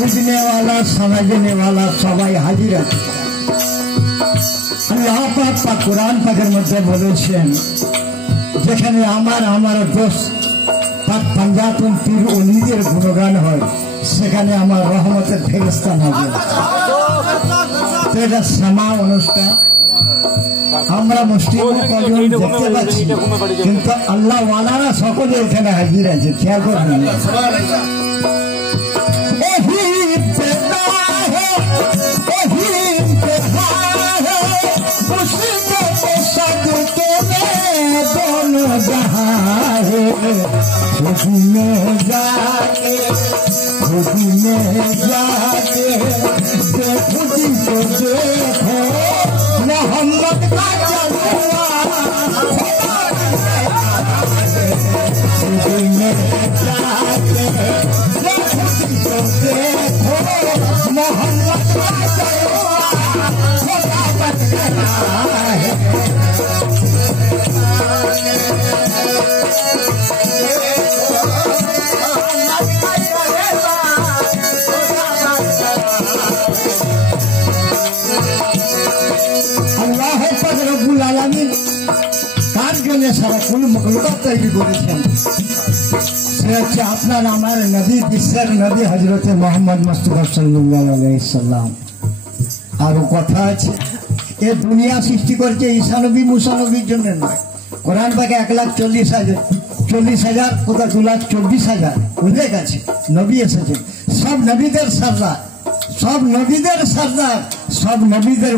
बुझने वाला समझने वाला सबाई हाजिर আছে আল্লাহ পাক কুরআন পাকের মধ্যে বলেছেন যেখানে আমার দোস্ত পাক পাঞ্জাতন পীর ওলিদের গুণগান হয় সেখানে আমার রহমতের ফেরেশতা নাজিল এটা সামা অনুষ্ঠান আমরা মুসলিম কজন দেখতে পাচ্ছি কিন্তু আল্লাহ ওয়ালারা সকলে এখানে হাজির আছে খেয়াল করবেন मोहम्मद का সারাক্ষণ মখলুকাত তৈরি করেছেন সে হচ্ছে আপনার আমার নবী বিশ্বের নবী হযরতে মুহাম্মদ মুস্তাফা সাল্লাল্লাহু আলাইহি সাল্লাম। আরো কথা আছে এ দুনিয়া সৃষ্টি করেছে ঈসা নবী মুসা নবীর জন্য নয়। কোরআন পাকে 1,40,000 কোথা 2,24,000 বুঝে গেছে নবী এসেছে সব নবীদের সর্দার সব নবীদের